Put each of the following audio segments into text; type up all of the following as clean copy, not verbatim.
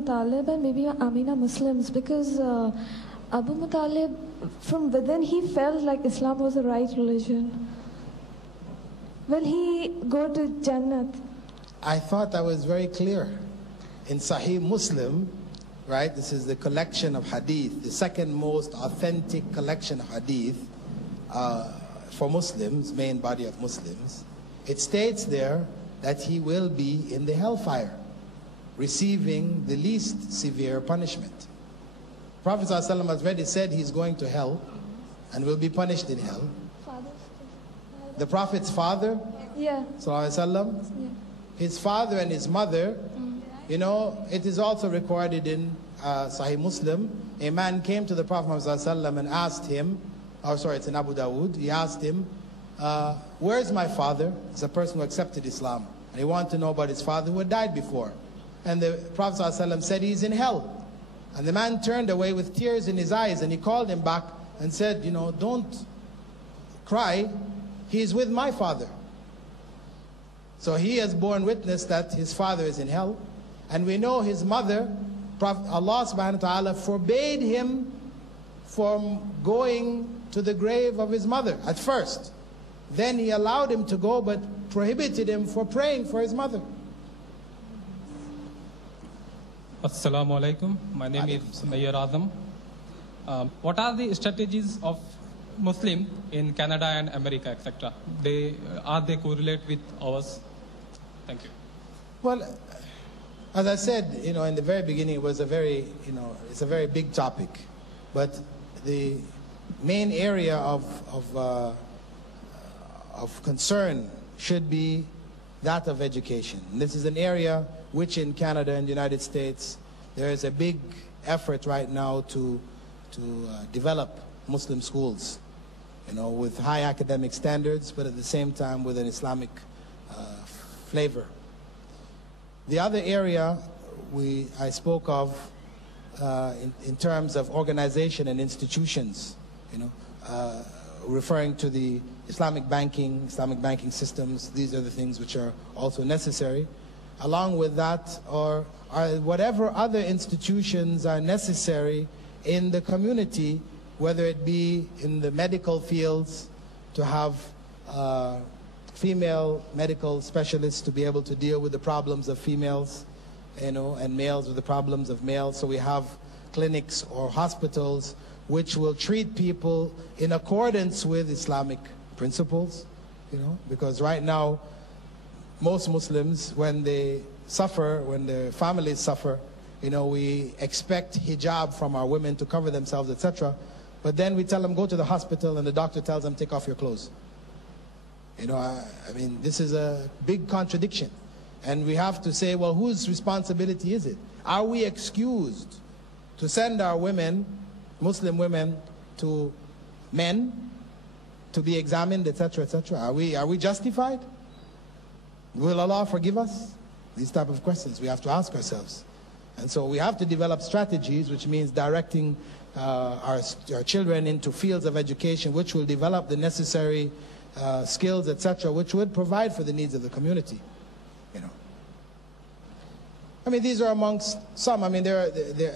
Muttalib and maybe Amina Muslims, because Abu Muttalib, from within, he felt like Islam was the right religion. Will he go to Jannat? I thought that was very clear. In Sahih Muslim, right, this is the collection of hadith, the second most authentic collection of hadith for Muslims, main body of Muslims. It states there that he will be in the hellfire, receiving the least severe punishment. Prophet ﷺ has already said he's going to hell and will be punished in hell. The Prophet's father, yeah. ﷺ, his father and his mother, you know, it is also recorded in Sahih Muslim. A man came to the Prophet ﷺ and asked him, oh sorry, it's in Abu Dawood, he asked him, where's my father? It's a person who accepted Islam. And he wanted to know about his father who had died before. And the Prophet ﷺ said he's in hell. And the man turned away with tears in his eyes, and he called him back and said, you know, don't cry, he's with my father. So he has borne witness that his father is in hell. And we know his mother, Allah subhanahu wa ta'ala forbade him from going to the grave of his mother at first. Then he allowed him to go, but prohibited him for praying for his mother. Assalamu alaikum. My name is Mayor Azam. What are the strategies of Muslim in Canada and America, etc.? Are they correlate with ours? Thank you. Well, as I said, you know, in the very beginning, it was a very, you know, it's a very big topic. But the main area of concern should be that of education. And this is an area which in Canada and the United States, there is a big effort right now to develop Muslim schools, you know, with high academic standards, but at the same time with an Islamic flavor. The other area I spoke of in terms of organization and institutions, you know, referring to the Islamic banking systems. These are the things which are also necessary. Along with that, or whatever other institutions are necessary in the community, whether it be in the medical fields, to have female medical specialists to be able to deal with the problems of females, you know, and males with the problems of males. So we have clinics or hospitals which will treat people in accordance with Islamic principles, you know, because right now, most Muslims, when they suffer, when their families suffer, you know, we expect hijab from our women to cover themselves, etc. But then we tell them, go to the hospital, and the doctor tells them, take off your clothes. You know, I mean, this is a big contradiction. And we have to say, well, whose responsibility is it? Are we excused to send our women, Muslim women, to men to be examined, etc., etc.? Are we justified? Will Allah forgive us? These type of questions we have to ask ourselves. And so we have to develop strategies, which means directing our children into fields of education which will develop the necessary skills, etc., which would provide for the needs of the community. You know, I mean, these are amongst some. I mean, there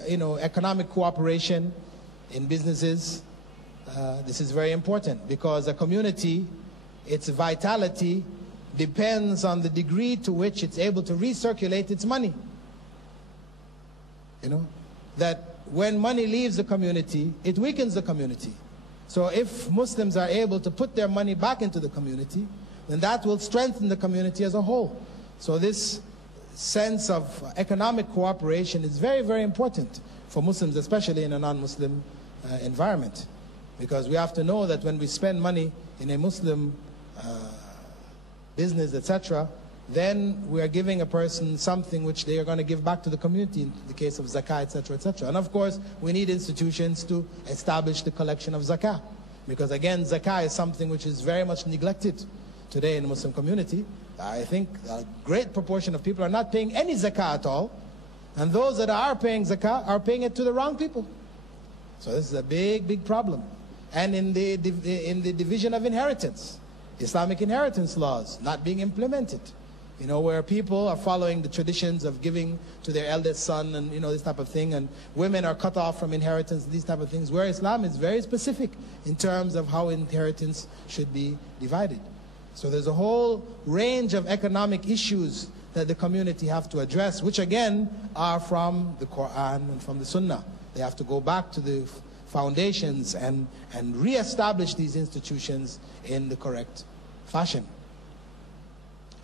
you know, economic cooperation in businesses. This is very important because a community, its vitality depends on the degree to which it's able to recirculate its money. You know, that when money leaves the community, it weakens the community. So if Muslims are able to put their money back into the community, then that will strengthen the community as a whole. So this sense of economic cooperation is very, very important for Muslims, especially in a non-Muslim environment. Because we have to know that when we spend money in a Muslim business, etc., then we are giving a person something which they are going to give back to the community in the case of zakah, etc., etc. And of course, we need institutions to establish the collection of zakah. Because again, zakah is something which is very much neglected today in the Muslim community. I think a great proportion of people are not paying any zakah at all. And those that are paying zakah are paying it to the wrong people. So this is a big, big problem. And in the division of inheritance, Islamic inheritance laws not being implemented. You know, where people are following the traditions of giving to their eldest son and, you know, this type of thing, and women are cut off from inheritance, these type of things, where Islam is very specific in terms of how inheritance should be divided. So there's a whole range of economic issues that the community have to address, which again are from the Quran and from the Sunnah. They have to go back to the foundations and re-establish these institutions in the correct fashion.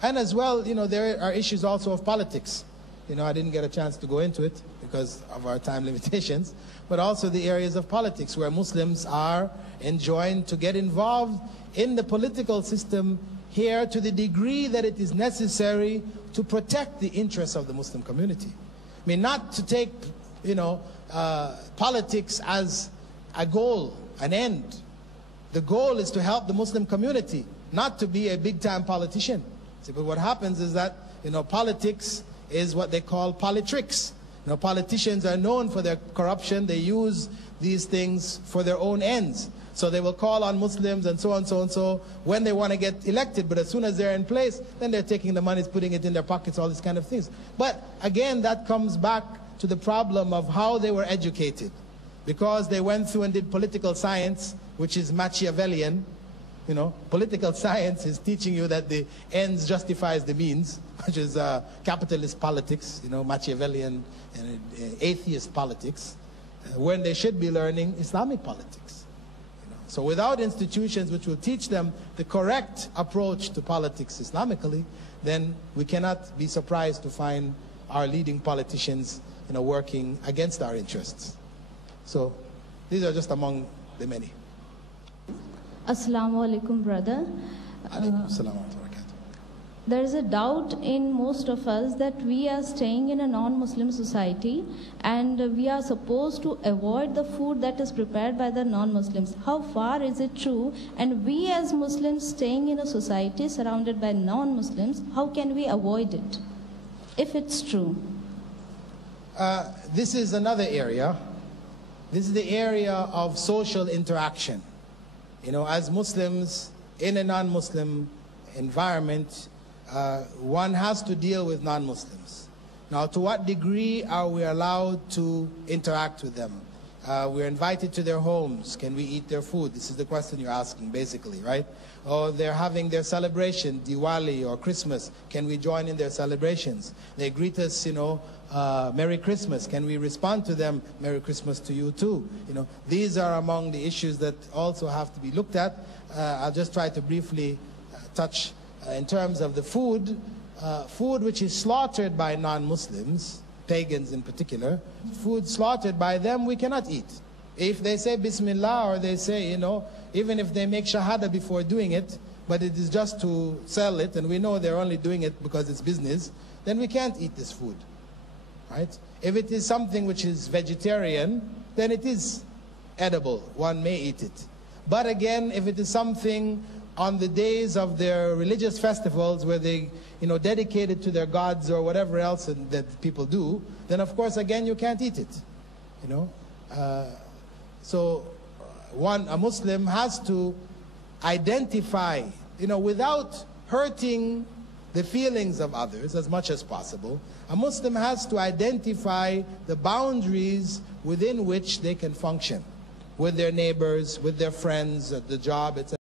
And as well, you know, there are issues also of politics. You know, I didn't get a chance to go into it because of our time limitations, but also the areas of politics where Muslims are enjoined to get involved in the political system here to the degree that it is necessary to protect the interests of the Muslim community. I mean, not to take, you know, politics as a goal, an end. The goal is to help the Muslim community, not to be a big-time politician. See, but what happens is that, you know, politics is what they call politricks. You know, politicians are known for their corruption. They use these things for their own ends. So they will call on Muslims and so on, so and so when they want to get elected. But as soon as they're in place, then they're taking the money, putting it in their pockets, all these kind of things. But again, that comes back to the problem of how they were educated. Because they went through and did political science, which is Machiavellian. You know, political science is teaching you that the ends justifies the means, which is capitalist politics, you know, Machiavellian and atheist politics, when they should be learning Islamic politics. You know? So without institutions which will teach them the correct approach to politics Islamically, then we cannot be surprised to find our leading politicians, you know, working against our interests. So these are just among the many. Assalamu alaikum, brother. There is a doubt in most of us that we are staying in a non-Muslim society and we are supposed to avoid the food that is prepared by the non-Muslims. How far is it true? And we as Muslims staying in a society surrounded by non-Muslims, how can we avoid it, if it's true? This is another area. This is the area of social interaction. You know, as Muslims in a non-Muslim environment, one has to deal with non-Muslims. Now, to what degree are we allowed to interact with them? We're invited to their homes. Can we eat their food? This is the question you're asking, basically, right? Or they're having their celebration, Diwali or Christmas. Can we join in their celebrations? They greet us, you know, Merry Christmas. Can we respond to them, Merry Christmas to you too? You know, these are among the issues that also have to be looked at. I'll just try to briefly touch in terms of the food. Food which is slaughtered by non-Muslims, pagans in particular, food slaughtered by them we cannot eat. If they say Bismillah, or they say, you know, even if they make Shahada before doing it, but it is just to sell it, and we know they're only doing it because it's business, then we can't eat this food, right? If it is something which is vegetarian, then it is edible. One may eat it. But again, if it is something on the days of their religious festivals where they, you know, dedicate it to their gods or whatever else that people do, then of course, again, you can't eat it, you know? So a Muslim has to identify, you know, without hurting the feelings of others as much as possible, a Muslim has to identify the boundaries within which they can function with their neighbors, with their friends, at the job, etc.